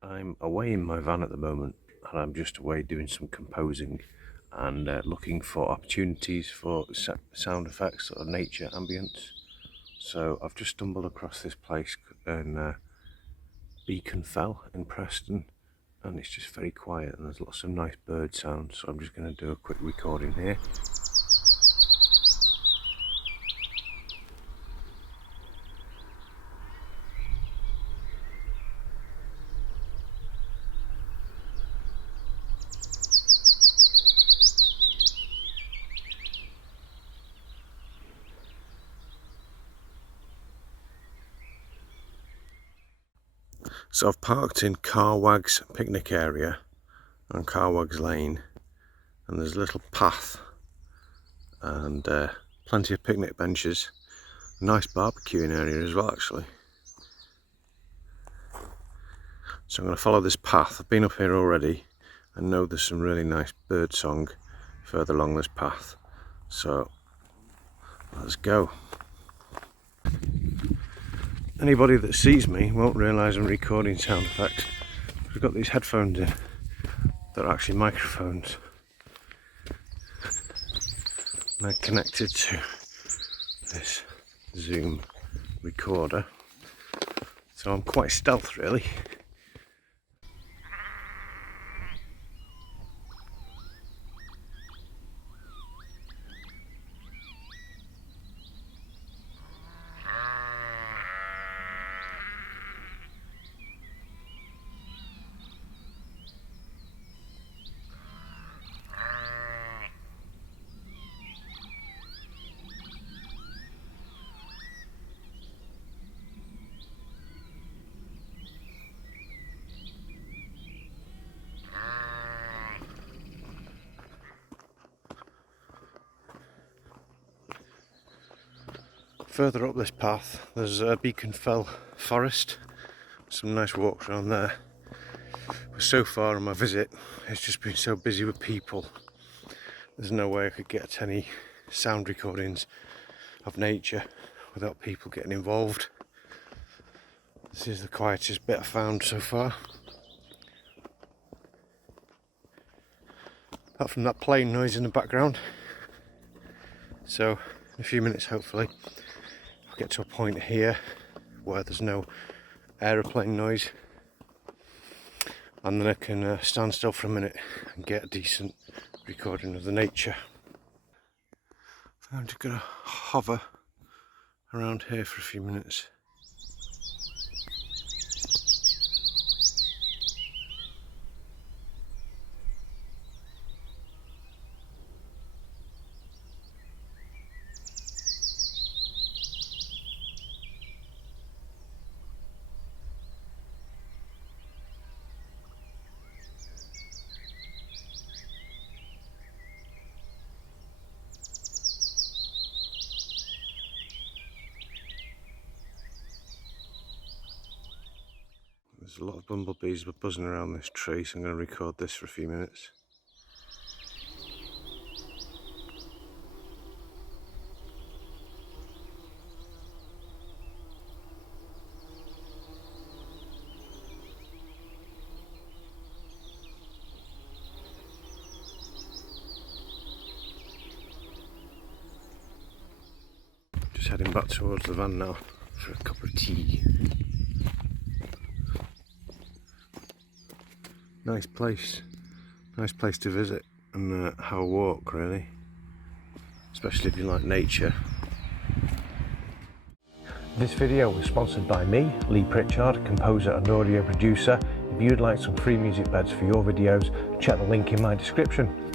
I'm away in my van at the moment, and I'm just away doing some composing and looking for opportunities for sound effects or nature ambience. So I've just stumbled across this place in Beacon Fell in Preston, and it's just very quiet and there's lots of nice bird sounds, so I'm just going to do a quick recording here. So I've parked in CarWags picnic area on CarWags Lane, and there's a little path and plenty of picnic benches. Nice barbecuing area as well, actually. So I'm going to follow this path. I've been up here already and know there's some really nice bird song further along this path. So let's go. Anybody that sees me won't realise I'm recording sound effects. We've got these headphones in that are actually microphones. And they're connected to this Zoom recorder. So I'm quite stealth, really. Further up this path, there's a Beacon Fell forest. Some nice walks around there. But so far on my visit, it's just been so busy with people. There's no way I could get any sound recordings of nature without people getting involved. This is the quietest bit I've found so far. Apart from that plane noise in the background. So in a few minutes, hopefully, I'll get to a point here where there's no aeroplane noise, and then I can stand still for a minute and get a decent recording of the nature. I'm just going to hover around here for a few minutes. There's a lot of bumblebees buzzing around this tree, so I'm going to record this for a few minutes. Just heading back towards the van now for a cup of tea. Nice place to visit and have a walk, really, especially if you like nature. This video was sponsored by me, Lee Pritchard, composer and audio producer. If you'd like some free music beds for your videos, check the link in my description.